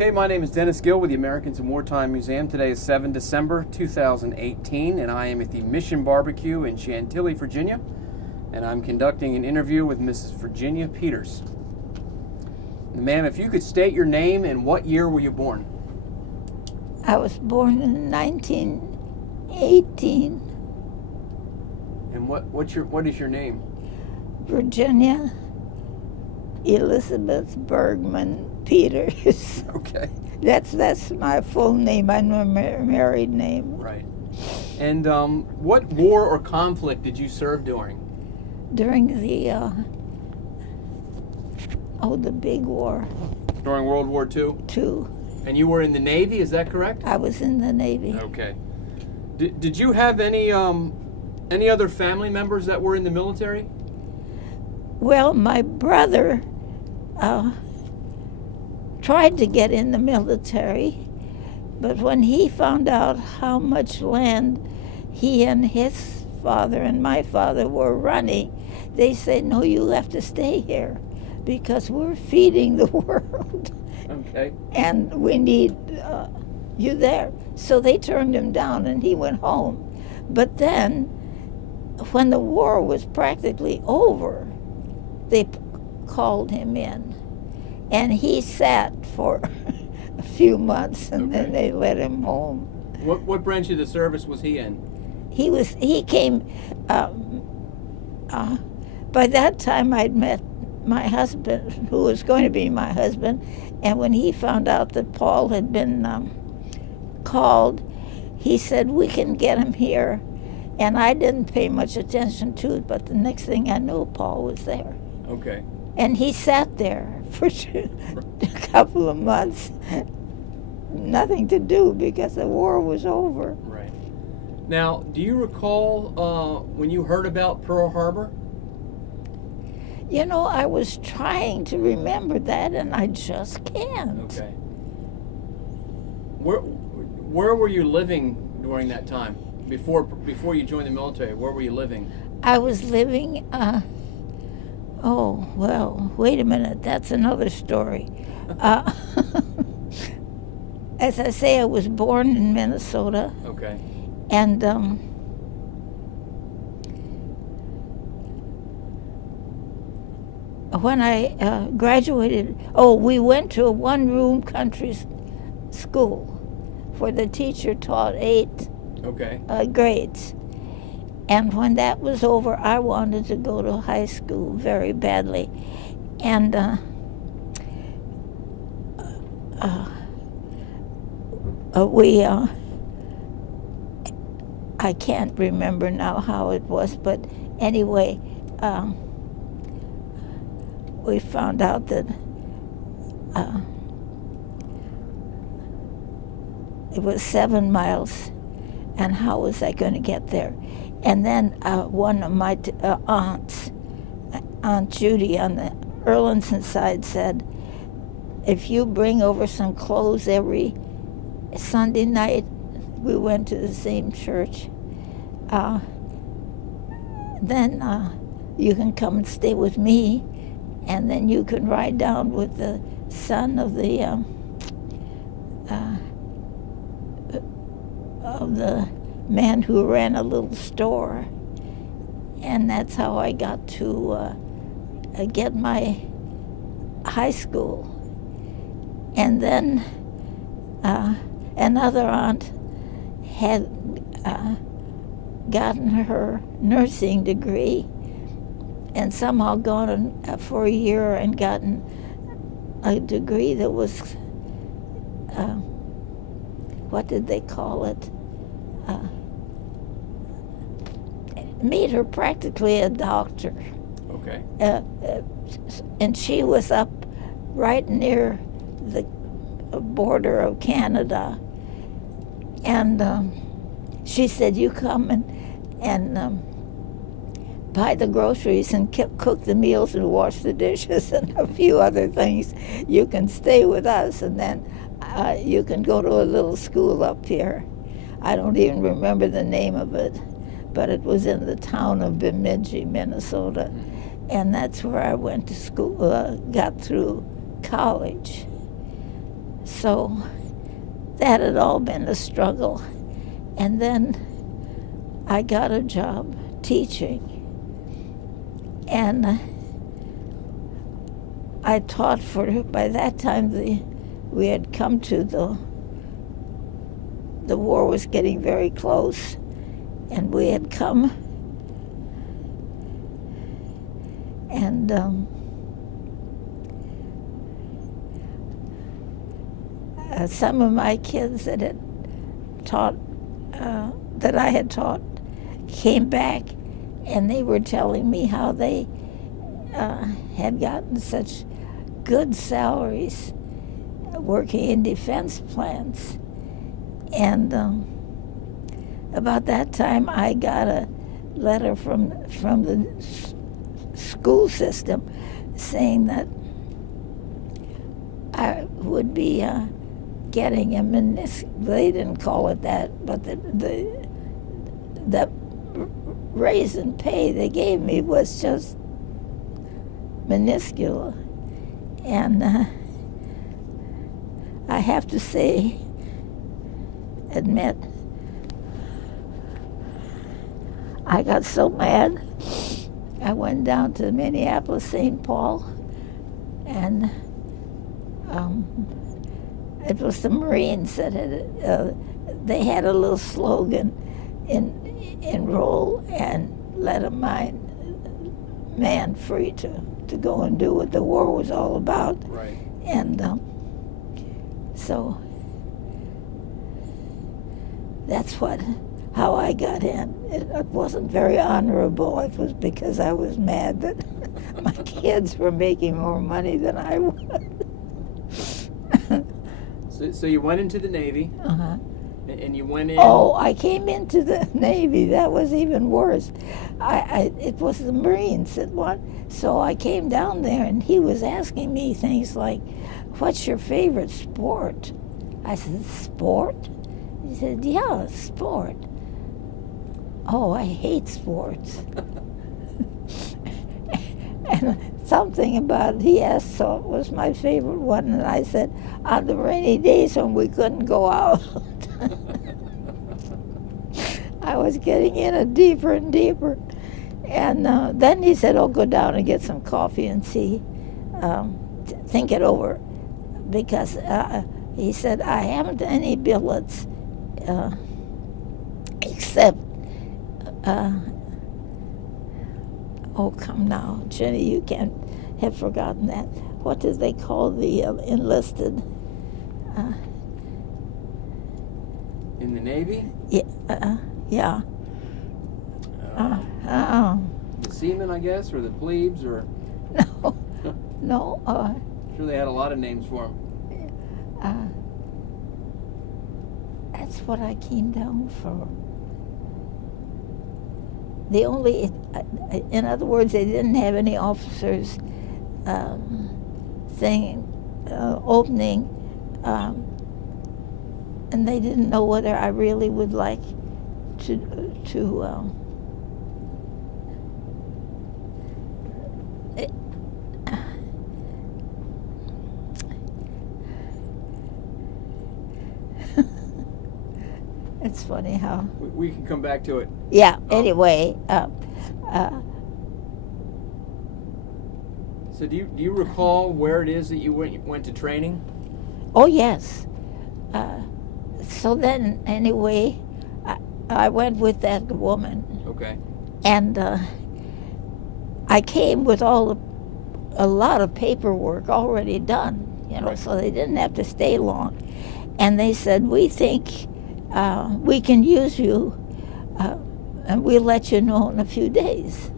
Okay, my name is Dennis Gill with the Americans in Wartime Museum. Today is 7 December 2018, and I am at the Mission Barbecue in Chantilly, Virginia, and I'm conducting an interview with Mrs. Virginia Peters. Ma'am, if you could state your name and what year were you born? I was born in 1918, And what is your name? Virginia Elizabeth Bergman Peters. Okay. That's my full name, my married name. Right. And what war or conflict did you serve during? During the big war. During World War II? II. And you were in the Navy, is that correct? I was in the Navy. Okay. Did you have any other family members that were in the military? Well, my brother tried to get in the military, but when he found out how much land he and his father and my father were running, they said, no, you have to stay here because we're feeding the world. Okay. And we need you there. So they turned him down and he went home. But then, when the war was practically over, they called him in. And he sat for a few months and then they let him home. What branch of the service was he in? He came, by that time I'd met my husband, who was going to be my husband, and when he found out that Paul had been called, he said, we can get him here. And I didn't pay much attention to it, but the next thing I knew, Paul was there. Okay. And he sat there for a couple of months, nothing to do because the war was over. Right. Now, do you recall when you heard about Pearl Harbor? You know, I was trying to remember that, and I just can't. Okay. Where were you living during that time? Before you joined the military, where were you living? I was living, wait a minute, that's another story. As I say, I was born in Minnesota. Okay. And when I graduated, we went to a one-room country school where the teacher taught 8 grades. And when that was over, I wanted to go to high school very badly. And I can't remember now how it was, but anyway, we found out that it was 7 miles, and how was I going to get there? And then one of my aunts, Aunt Judy on the Erlandson side, said, if you bring over some clothes every Sunday night, we went to the same church, then you can come and stay with me, and then you can ride down with the son of the man who ran a little store. And that's how I got to get my high school. And then another aunt had gotten her nursing degree and somehow gone for a year and gotten a degree that was, what did they call it? Made her practically a doctor. Okay. And she was up right near the border of Canada. And she said, you come and buy the groceries and cook the meals and wash the dishes and a few other things. You can stay with us, and then you can go to a little school up here. I don't even remember the name of it, but it was in the town of Bemidji, Minnesota. And that's where I went to school, got through college. So that had all been a struggle. And then I got a job teaching. And I taught by that time we had come to the war was getting very close. And we had come, and some of my kids that had taught, that I had taught, came back, and they were telling me how they had gotten such good salaries working in defense plants. And about that time, I got a letter from the school system saying that I would be getting a they didn't call it that, but the raise in pay they gave me was just minuscule. And I have to admit, I got so mad, I went down to Minneapolis, St. Paul, and it was the Marines that they had a little slogan, enroll and let a man free to go and do what the war was all about. Right. And so that's how I got in. It wasn't very honorable. It was because I was mad that my kids were making more money than I was. So you went into the Navy, and you went in... Oh, I came into the Navy. That was even worse. It was the Marines that won. So I came down there, and he was asking me things like, what's your favorite sport? I said, sport? He said, yeah, sport. Oh, I hate sports. And something about he asked, so it was my favorite one, and I said, on the rainy days when we couldn't go out. I was getting in it deeper and deeper. And then he said, oh, go down and get some coffee and see, think it over. Because he said, I haven't any billets except, oh, come now, Jenny, you can't have forgotten that. What did they call the enlisted? In the Navy? Yeah. The seamen, I guess, or the plebes, or... No. Sure, they had a lot of names for them. That's what I came down for. In other words, they didn't have any officers opening, and they didn't know whether I really would like to It's funny how... We can come back to it. Yeah, anyway. So do you recall where it is that you went to training? Oh, yes. So then, anyway, I went with that woman. Okay. And I came with a lot of paperwork already done, right. So they didn't have to stay long. And they said, we think we can use you, and we'll let you know in a few days.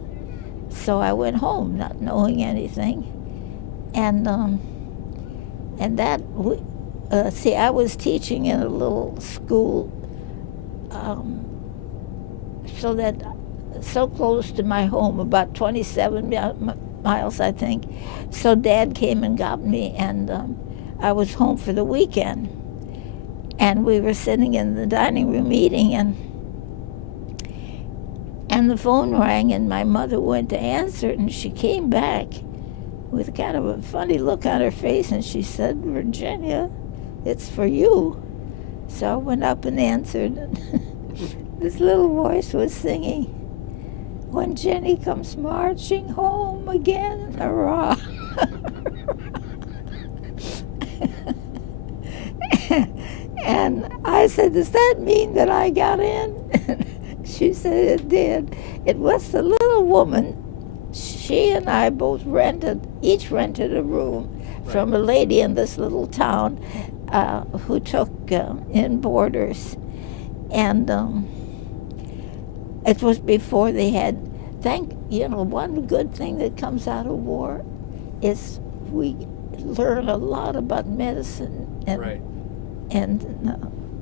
So I went home, not knowing anything. And that, I was teaching in a little school, so close to my home, about 27 miles, I think. So Dad came and got me, and I was home for the weekend. And we were sitting in the dining room eating, and the phone rang, and my mother went to answer it, and she came back with kind of a funny look on her face, and she said, Virginia, it's for you. So I went up and answered. This little voice was singing, "When Jenny comes marching home again, hurrah." And I said, "Does that mean that I got in?" She said it did. It was the little woman. She and I both each rented a room from a lady in this little town who took in boarders. And it was before they had, one good thing that comes out of war is we learn a lot about medicine and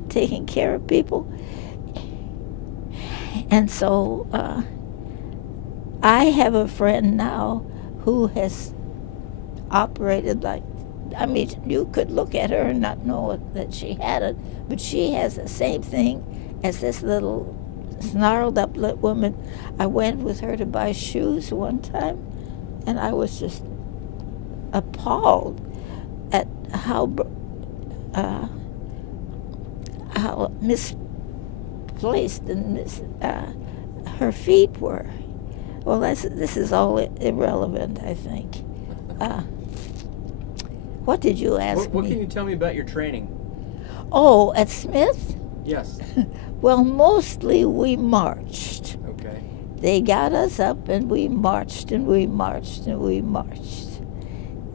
taking care of people. And so I have a friend now who has operated you could look at her and not know that she had it, but she has the same thing as this little snarled up woman. I went with her to buy shoes one time, and I was just appalled at how misplaced and her feet were. Well, this is all irrelevant, I think. What did you ask me? What can you tell me about your training? Oh, at Smith? Yes. Well, mostly we marched. Okay. They got us up and we marched and we marched and we marched.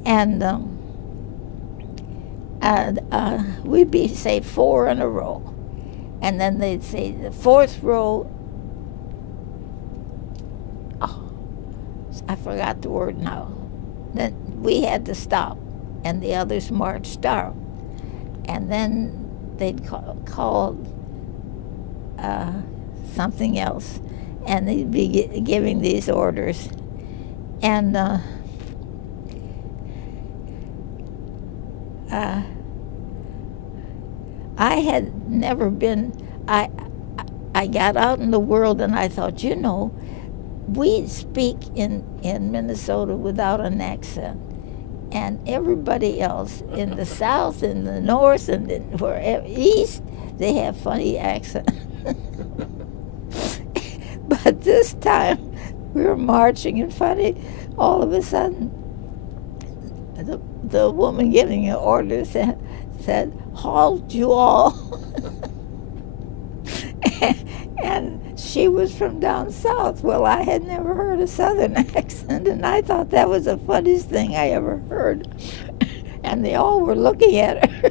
And we'd be, say, 4 in a row. And then they'd say the 4th row, I forgot the word now. Then we had to stop, and the others marched out. And then they'd call something else, and they'd be giving these orders. And I had never been, I got out in the world and I thought, we speak in Minnesota without an accent. And everybody else in the South, in the North, and wherever East, they have funny accents. But this time, we were marching and funny. All of a sudden, the woman giving the order said, "Halt, you all." And she was from down south. Well, I had never heard a Southern accent, and I thought that was the funniest thing I ever heard. And they all were looking at her.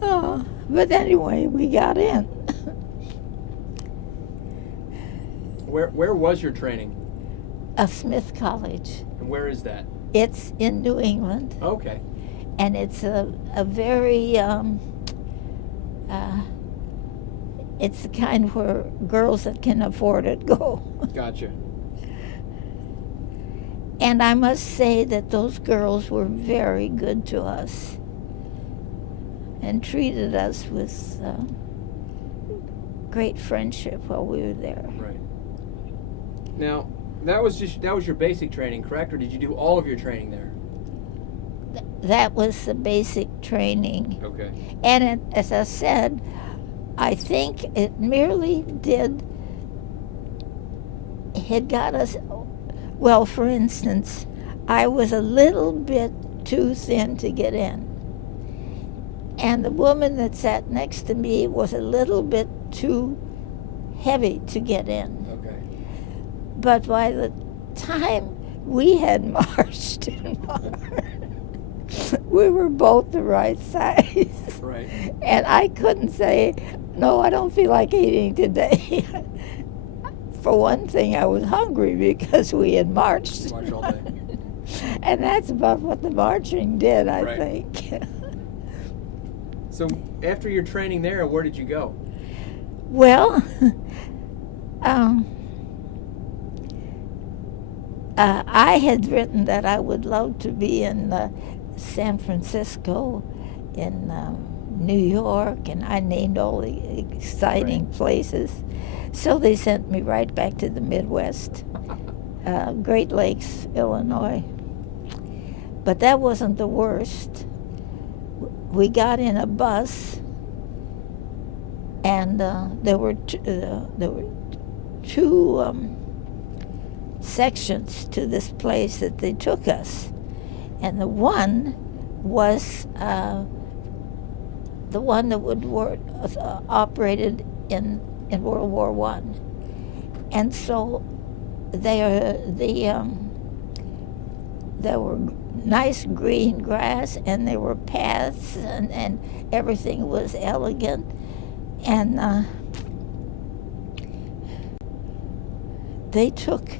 Oh, but anyway, we got in. Where was your training? Smith College. And where is that? It's in New England. Okay. And it's a very, it's the kind where girls that can afford it go. Gotcha. And I must say that those girls were very good to us and treated us with great friendship while we were there. Right. Now, that was your basic training, correct? Or did you do all of your training there? That was the basic training. Okay. And as I said, I think it merely had got us, well, for instance, I was a little bit too thin to get in. And the woman that sat next to me was a little bit too heavy to get in. Okay. But by the time we had marched and we were both the right size. Right. And I couldn't say, "No, I don't feel like eating today." For one thing, I was hungry because we had marched. March all day. And that's about what the marching did, I Right. think. So after your training there, where did you go? Well, I had written that I would love to be in San Francisco, in New York, and I named all the exciting places. So they sent me right back to the Midwest, Great Lakes, Illinois. But that wasn't the worst. we got in a bus, and there were two sections to this place that they took us, and the one was the one that would operated in World War I, and so there were nice green grass, and there were paths, and everything was elegant, and they took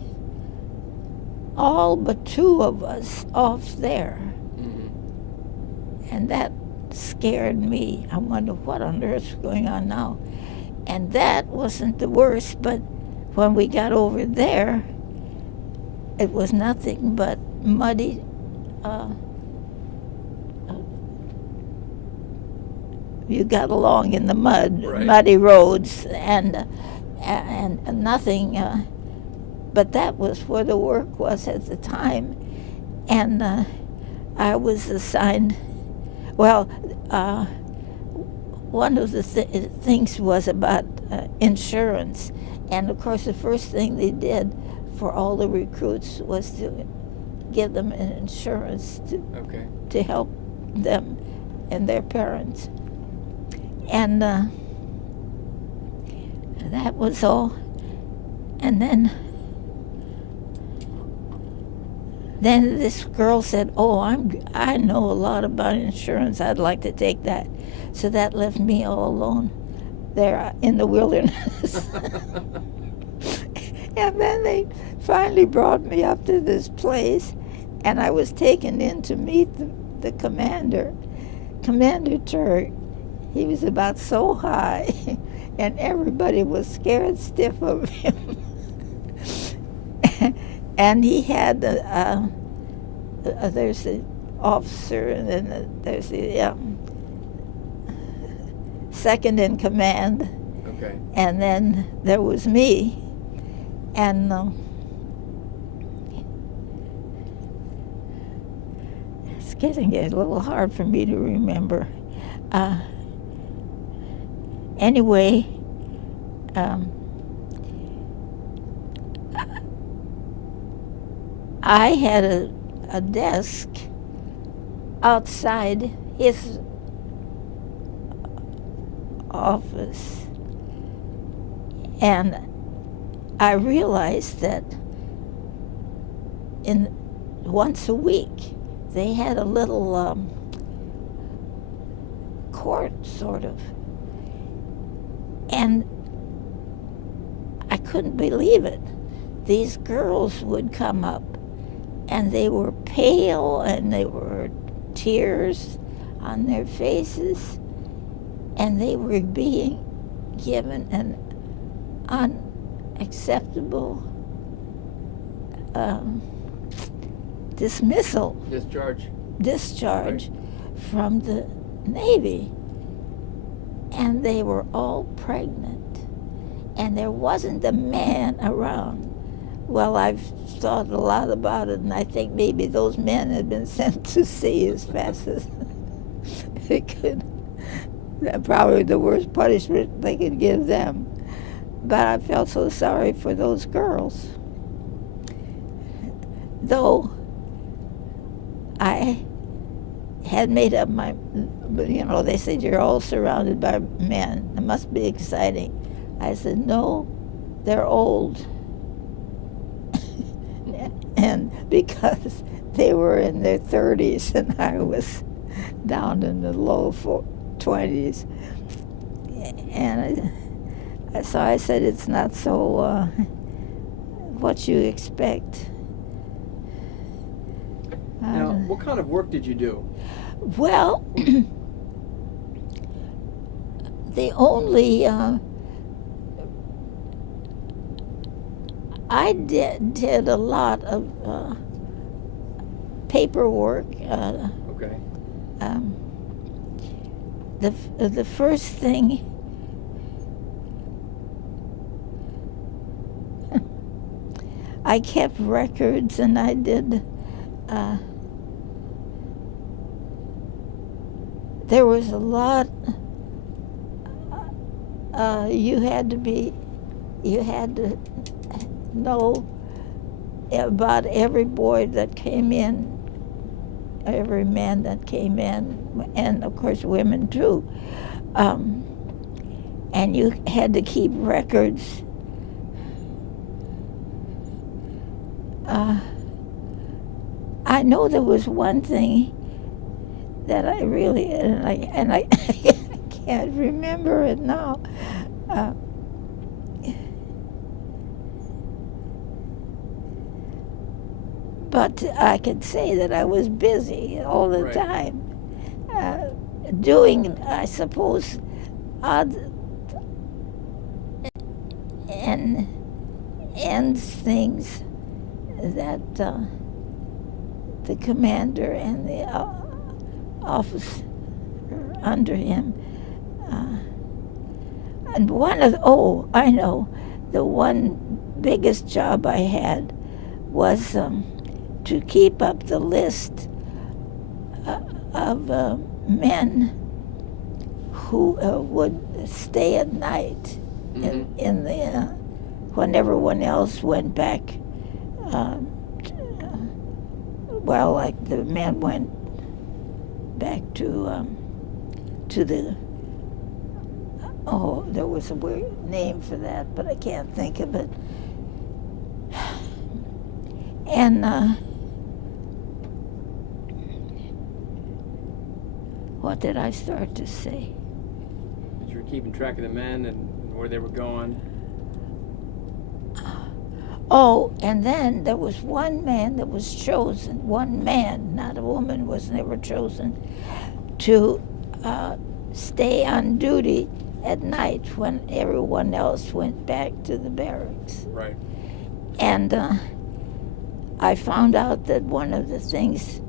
all but two of us off there. And that scared me. I wonder what on earth's going on now. And that wasn't the worst, but when we got over there, it was nothing but muddy, you got along in the mud, right. Muddy roads, and nothing, but that was where the work was at the time. And I was assigned, well, one of the things was about insurance. And of course, the first thing they did for all the recruits was to give them an insurance to help them and their parents. And that was all. And then this girl said, "Oh, I know a lot about insurance. I'd like to take that." So that left me all alone there in the wilderness. And then they finally brought me up to this place, and I was taken in to meet the commander, Commander Turk. He was about so high, and everybody was scared stiff of him. And he had there's the officer, and then there's the second in command. Okay. And then there was me, and it's getting a little hard for me to remember. Anyway, I had a desk outside his office, and I realized that once a week they had a little court, sort of, and I couldn't believe it. These girls would come up, and they were pale, and they were tears on their faces, and they were being given an unacceptable discharge right. from the Navy. And they were all pregnant, and there wasn't a man around. Well, I've thought a lot about it, and I think maybe those men had been sent to sea as fast as they could. That's probably the worst punishment they could give them. But I felt so sorry for those girls. Though I had made up my, they said, "You're all surrounded by men. It must be exciting." I said, "No, they're old." And because they were in their 30s and I was down in the low 20s. And so I said, "It's not so what you expect." Now, what kind of work did you do? Well, the only I did a lot of paperwork. Okay. The first thing I kept records, and I did there was a lot. You had to know about every boy that came in, every man that came in, and of course women too. And you had to keep records. I know there was one thing that I really, and I can't remember it now. But I could say that I was busy all the Right. time, doing, I suppose, odd and ends things that the commander and the officer under him. And I know, the one biggest job I had was to keep up the list of men who would stay at night in the when everyone else went back. Well, like the men went back to the. Oh, there was a weird name for that, but I can't think of it. And what did I start to say? That you were keeping track of the men and where they were going. Oh, and then there was one man that was chosen, one man, not a woman, was never chosen, to stay on duty at night when everyone else went back to the barracks. Right. And I found out that one of the things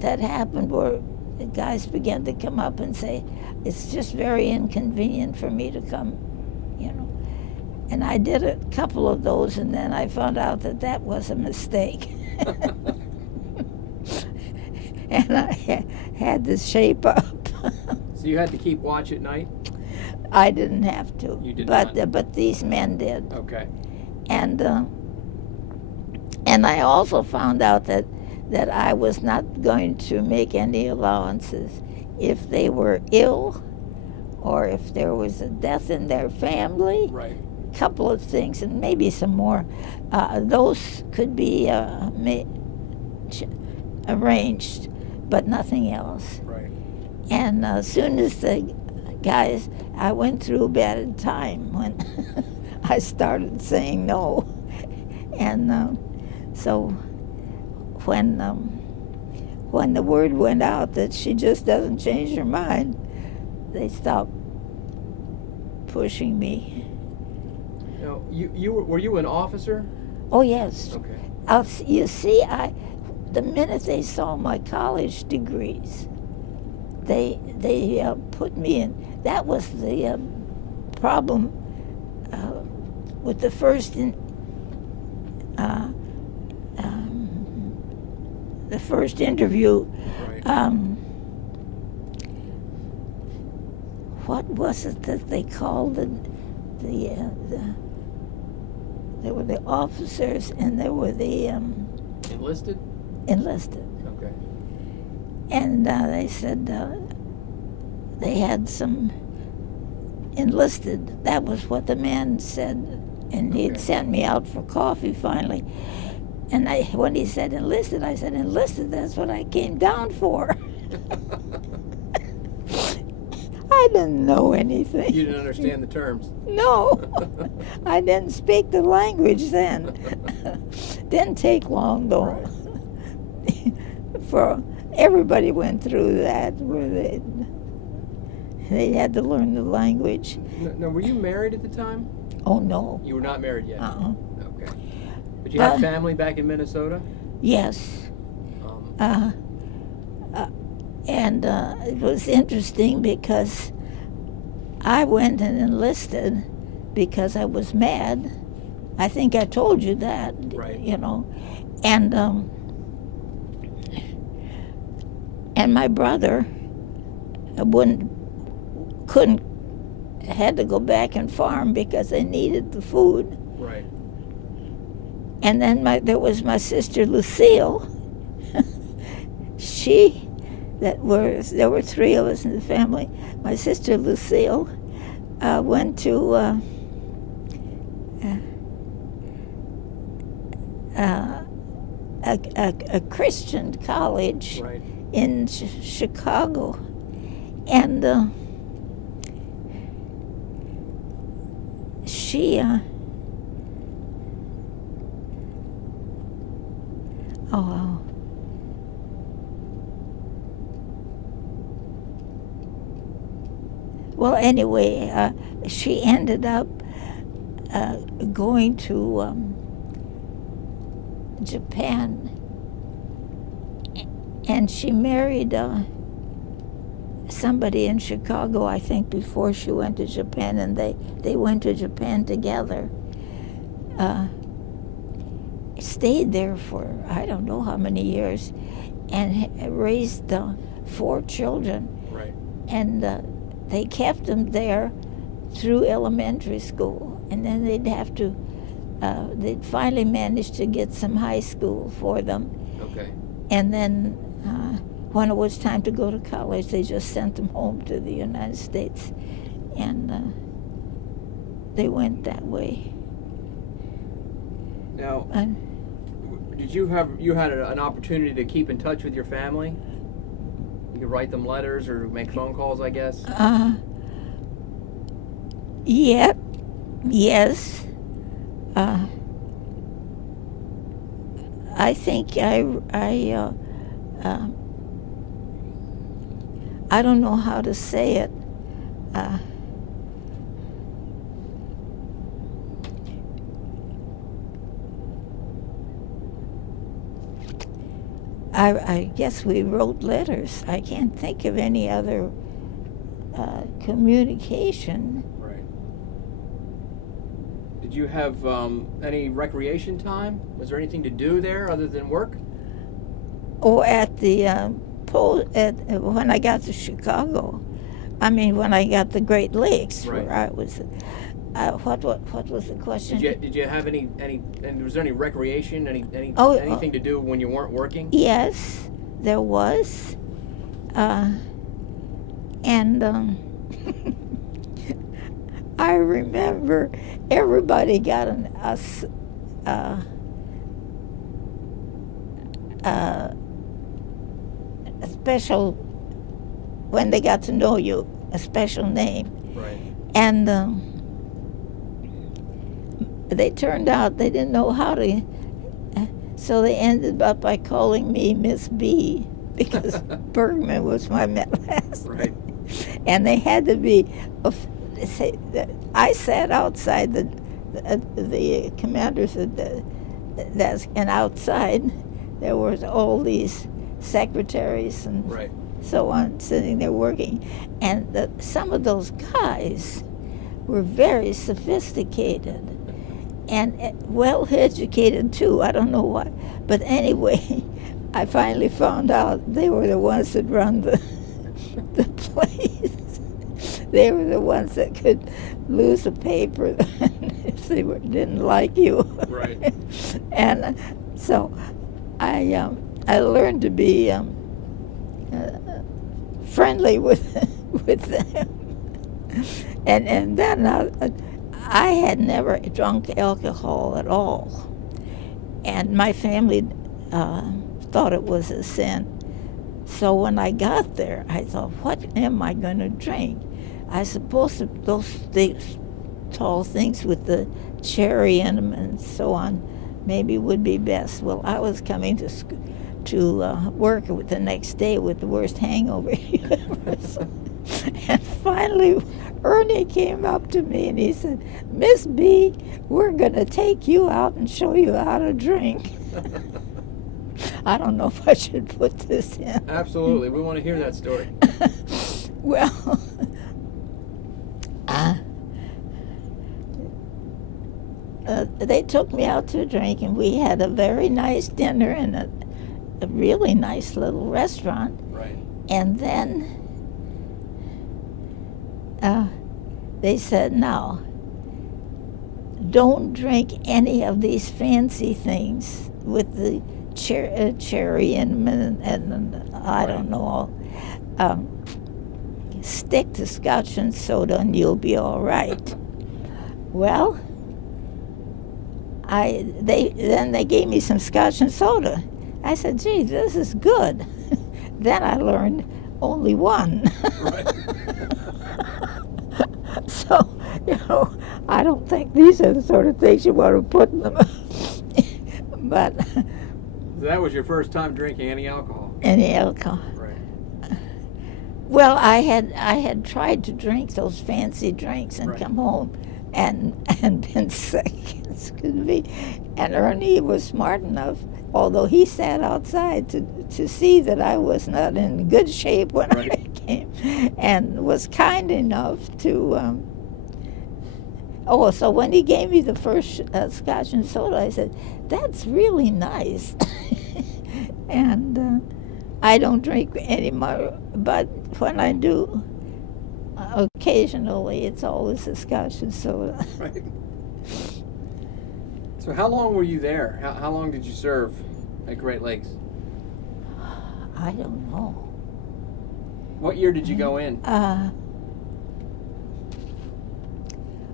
that happened were the guys began to come up and say, it's just very inconvenient for me to come, And I did a couple of those, and then I found out that that was a mistake. And I had to shape up. So you had to keep watch at night? I didn't have to. You did not. Not? But these men did. Okay. And I also found out that I was not going to make any allowances if they were ill or if there was a death in their family. Right. Couple of things, and maybe some more. Those could be arranged, but nothing else. Right. And as soon as the guys, I went through a bad time when I started saying no. And so when the word went out that she just doesn't change her mind, they stopped pushing me. Now, were you an officer? Oh, yes. Okay. You see, the minute they saw my college degrees, they put me in. That was the problem with the first interview. Right. What was it that they called it? There were the officers and there were the Enlisted? enlisted. Okay. And they said they had some enlisted. That was what the man said. And he'd sent me out for coffee finally. And when he said enlisted, I said, enlisted, that's what I came down for. I didn't know anything. You didn't understand the terms. No, I didn't speak the language then. Didn't take long though. Right. For everybody went through that, where they had to learn the language. Now, were you married at the time? Oh no. You were not married yet. Okay. But you But- had family back in Minnesota. Yes. Um, And it was interesting because I went and enlisted because I was mad. I think I told you that, Right. And my brother couldn't, had to go back and farm because they needed the food. Right. And then there was my sister Lucille. There were three of us in the family. My sister Lucille went to a Christian college Right. in Chicago, and she well, anyway, she ended up going to Japan, and she married somebody in Chicago, I think, before she went to Japan, and they went to Japan together. Stayed there for I don't know how many years, and raised 4 children. Right. And they kept them there through elementary school, and then they'd finally manage to get some high school for them. Okay. And then when it was time to go to college, they just sent them home to the United States, and they went that way. Now, did you had an opportunity to keep in touch with your family? You could write them letters or make phone calls, I guess. Yes. I think I don't know how to say it. I guess we wrote letters. I can't think of any other communication. Right. Did you have any recreation time? Was there anything to do there other than work? Or at the when I got to Chicago, when I got the Great Lakes, right, where I was. What was the question? Did you have any and was there any recreation, anything to do when you weren't working? Yes, there was, and I remember everybody got a special, when they got to know you, a special name. Right. And they turned out they didn't know how to, so they ended up by calling me Miss B, because Bergman was my last right. name. And they had to be, I sat outside the commander's desk, and outside there was all these secretaries and right, so on sitting there working. And some of those guys were very sophisticated and well educated too. I don't know why, but anyway, I finally found out they were the ones that run the place. They were the ones that could lose a paper if they didn't like you. Right. And so I learned to be friendly with them, and then I had never drunk alcohol at all, and my family thought it was a sin. So when I got there, I thought, what am I going to drink? I suppose those things, tall things with the cherry in them and so on, maybe would be best. Well, I was coming to work the next day with the worst hangover ever. And finally, Ernie came up to me and he said, "Miss B, we're going to take you out and show you how to drink." I don't know if I should put this in. Absolutely. We want to hear that story. Well, they took me out to drink, and we had a very nice dinner in a really nice little restaurant. Right. And then they said, now, don't drink any of these fancy things with the cherry and I don't know all. Stick to scotch and soda and you'll be all right. Well, they gave me some scotch and soda. I said, gee, this is good. Then I learned only one. Right. So, I don't think these are the sort of things you want to put in them. But So that was your first time drinking any alcohol? any alcohol. Right. Well, I had tried to drink those fancy drinks and Right. come home and been sick. Excuse me. And Ernie was smart enough, although he sat outside to see that I was not in good shape when Right. I came, and was kind enough to. So when he gave me the first scotch and soda, I said, "That's really nice." And I don't drink anymore, but when I do, occasionally, it's always a scotch and soda. Right. So how long were you there? How long did you serve at Great Lakes? I don't know. What year did you go in?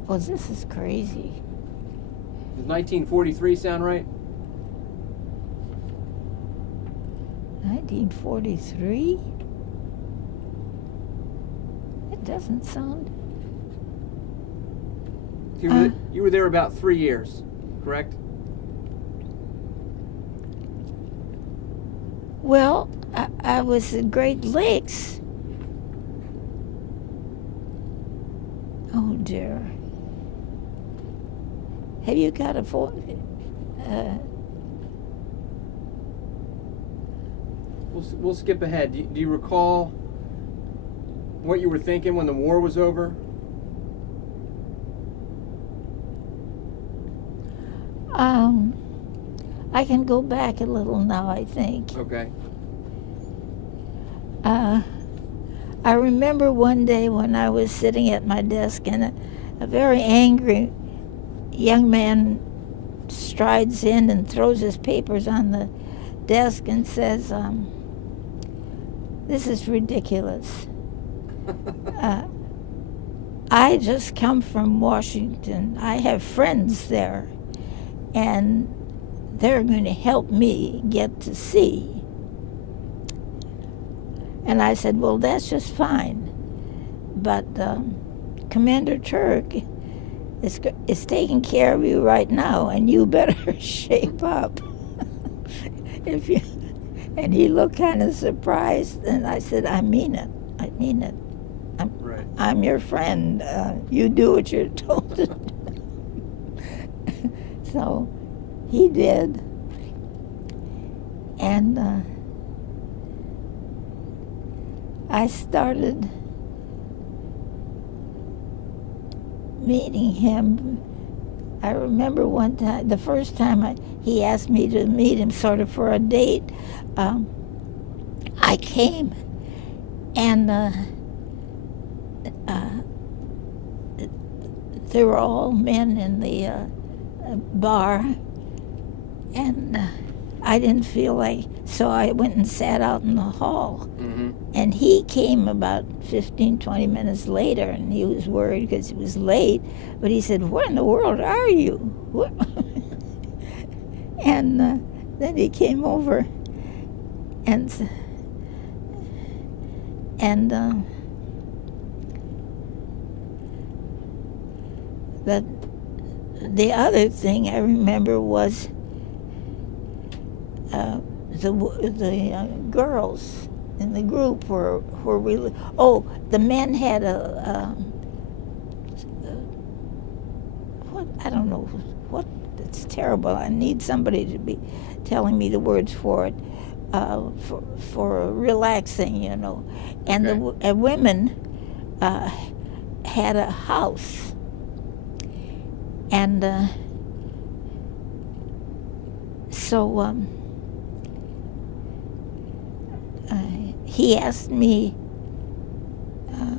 This is crazy. Does 1943 sound right? 1943? It doesn't sound. You were there about 3 years, correct? Well, I was at Great Lakes. Oh dear. Have you got a phone? We'll skip ahead. Do you recall what you were thinking when the war was over? I can go back a little now, I think. Okay. I remember one day when I was sitting at my desk and a very angry young man strides in and throws his papers on the desk and says, "This is ridiculous. I just come from Washington. I have friends there, and they're going to help me get to sea." And I said, "Well, that's just fine. But Commander Turk is taking care of you right now, and you better shape up." And he looked kind of surprised, and I said, I mean it. Right. I'm your friend. You do what you're told to do." So he did. And I started meeting him. I remember one time, the first time he asked me to meet him sort of for a date, I came, and there were all men in the bar, and I didn't feel like, so I went and sat out in the hall. Mm-hmm. And he came about 15, 20 minutes later, and he was worried because it was late. But he said, "What in the world are you?" What? And then he came over, and the other thing I remember was the girls in the group were really. Oh, the men had what, I don't know what. It's terrible. I need somebody to be telling me the words for it. For relaxing, And Okay. the women had a house, and so he asked me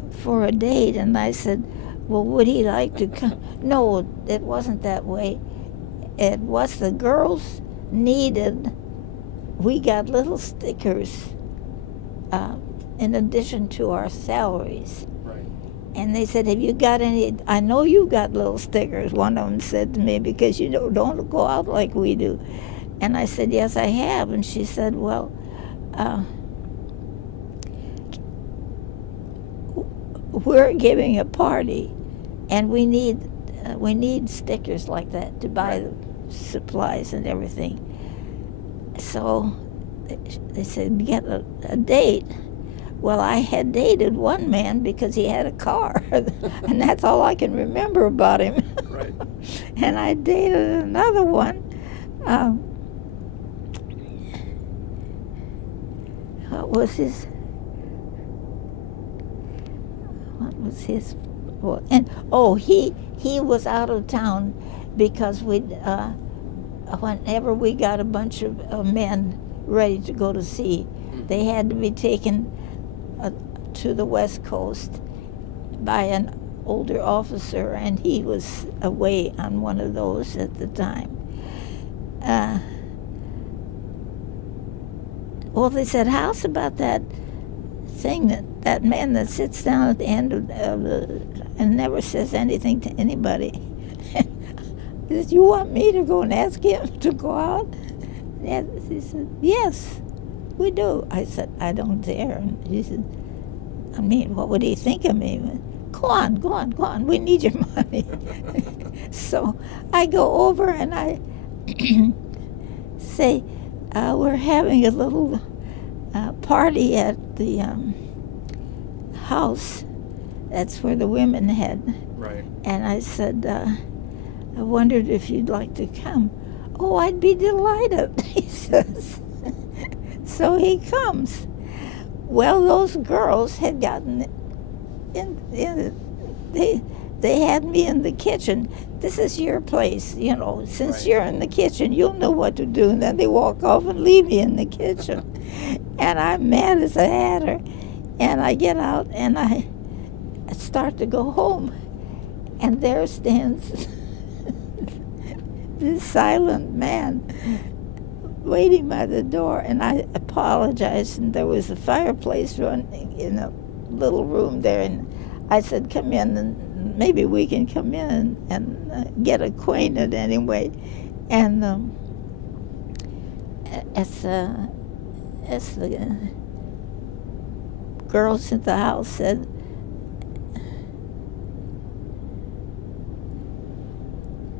for a date, and I said, well, would he like to come? No, it wasn't that way. It was the girls needed, we got little stickers in addition to our salaries. Right. And they said, have you got any? I know you got little stickers, one of them said to me, because you don't go out like we do. And I said, yes, I have. And she said, well, we're giving a party, and we need stickers like that to buy the supplies and everything. So they said, get a date. Well, I had dated one man because he had a car, and that's all I can remember about him. Right. And I dated another one. What was his? Well, and he was out of town because whenever we got a bunch of men ready to go to sea, they had to be taken to the West Coast by an older officer, and he was away on one of those at the time. Well, they said, how's about that thing that man that sits down at the end of the and never says anything to anybody? He said, you want me to go and ask him to go out? And he said, yes, we do. I said, I don't dare. And he said, I mean, what would he think of me? Go on, we need your money. So I go over and I say, we're having a little party at the house. That's where the women had. Right. And I said, I wondered if you'd like to come. Oh, I'd be delighted, he says. So he comes. Well, those girls had gotten they had me in the kitchen. This is your place, since you're in the kitchen, you'll know what to do. And then they walk off and leave me in the kitchen. And I'm mad as a hatter. And I get out and I start to go home. And there stands this silent man waiting by the door. And I apologized, and there was a fireplace running in a little room there. And I said, come in, and maybe we can come in and get acquainted anyway. And as the girls at the house said,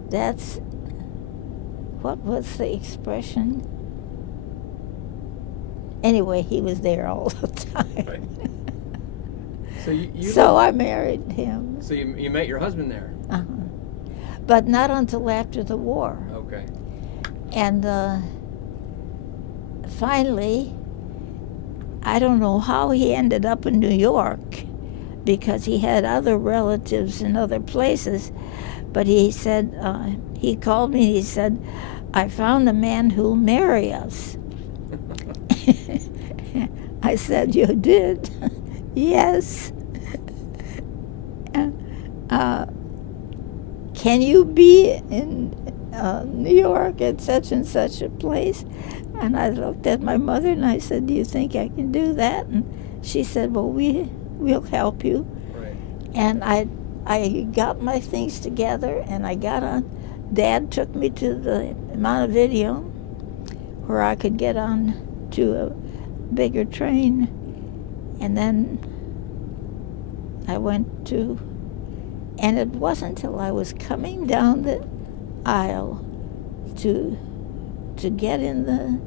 that's, what was the expression? Anyway, he was there all the time. Right. So I married him. So you met your husband there? Uh-huh. But not until after the war. Okay. And finally, I don't know how he ended up in New York, because he had other relatives in other places. But he said, he called me and he said, I found a man who'll marry us. I said, you did? Yes. Can you be in New York at such and such a place? And I looked at my mother and I said, do you think I can do that? And she said, well, we'll help you. Right. And I got my things together and I got on. Dad took me to the Montevideo, where I could get on to a bigger train. And then I went to, and it wasn't until I was coming down the aisle to get in the,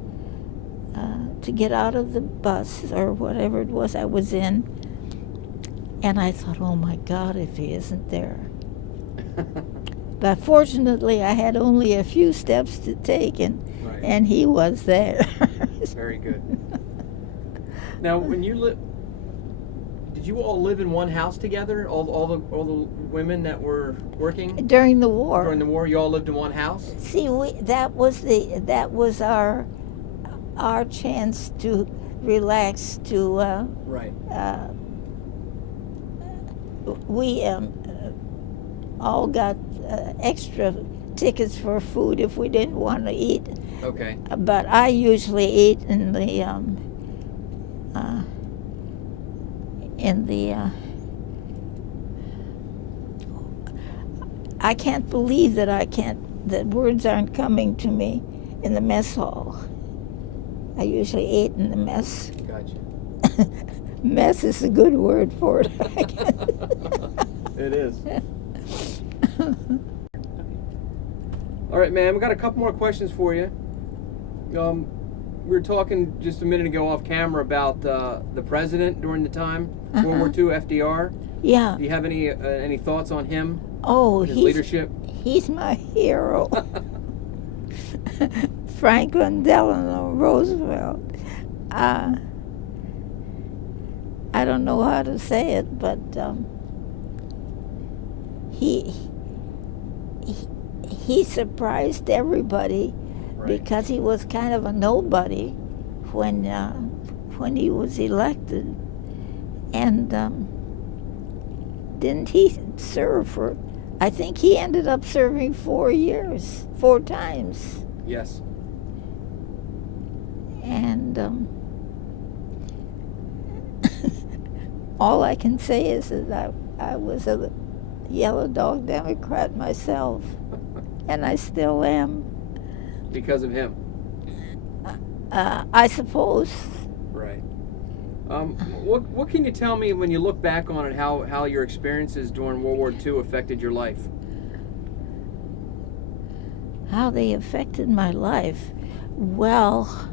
to get out of the bus or whatever it was I was in, and I thought, oh my God, if he isn't there. But fortunately, I had only a few steps to take, and he was there. Very good. Now, when you did you all live in one house together? All the women that were working during the war? During the war, you all lived in one house. See, that was our chance to relax. all got extra tickets for food if we didn't want to eat. Okay. But I usually eat in the I can't believe that that words aren't coming to me, in the mess hall. I usually eat in the mess. Gotcha. Mess is a good word for it. It is. All right, ma'am, we got a couple more questions for you. We were talking just a minute ago off camera about the president during the time, World War II, FDR. Yeah. Do you have any thoughts on him? Oh, his leadership? He's my hero. Franklin Delano Roosevelt. I don't know how to say it, but he surprised everybody. Right. Because he was kind of a nobody when he was elected, and didn't he serve for? I think he ended up serving 4 years, 4 times. Yes. And all I can say is that I was a yellow dog Democrat myself, and I still am. Because of him? I suppose. Right. What can you tell me when you look back on it, how your experiences during World War II affected your life? How they affected my life? Well,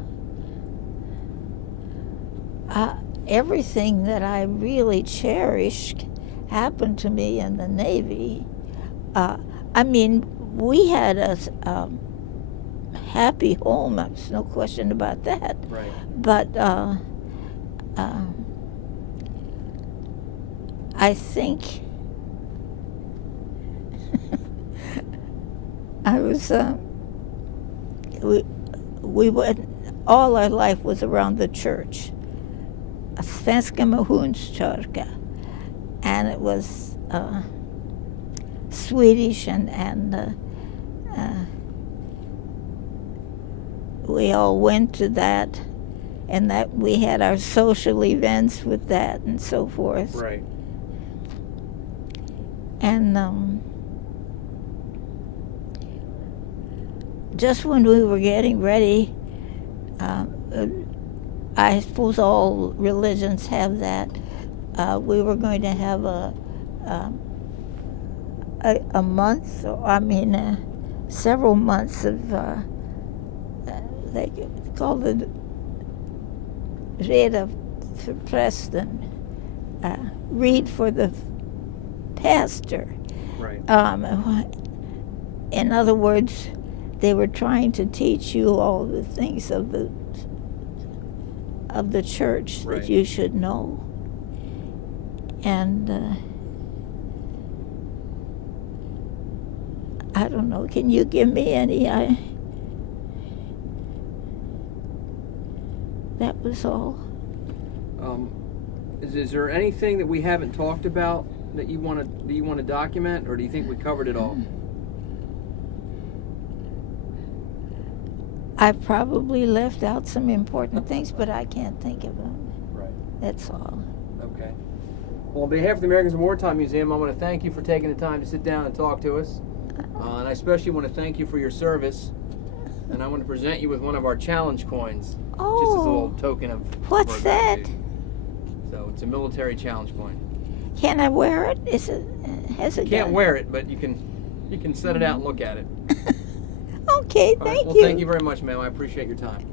everything that I really cherished happened to me in the Navy. I mean, we had a happy home. There's no question about that. Right. But I think I was. We went. All our life was around the church. Svenska Missionskyrka, and it was Swedish, and we all went to that, and that we had our social events with that and so forth. Right. And just when we were getting ready, I suppose all religions have that. We were going to have a month, several months of. They called it Reda for Preston, read for the pastor. Right. In other words, they were trying to teach you all the things of the church Right. that you should know. And I don't know, can you give me any? That was all. Is there anything that we haven't talked about that you want to document, or do you think we covered it all? I probably left out some important things, but I can't think of them. Right. That's all. Okay. Well, on behalf of the Americans in Wartime Museum, I want to thank you for taking the time to sit down and talk to us. And I especially want to thank you for your service. And I want to present you with one of our challenge coins. Oh. Just as a little token of What's our that? gratitude. So it's a military challenge coin. Can I wear it? Has it? You can't wear it, but you can set it out and look at it. Okay, All right, thank well, you. thank you very much, ma'am. I appreciate your time.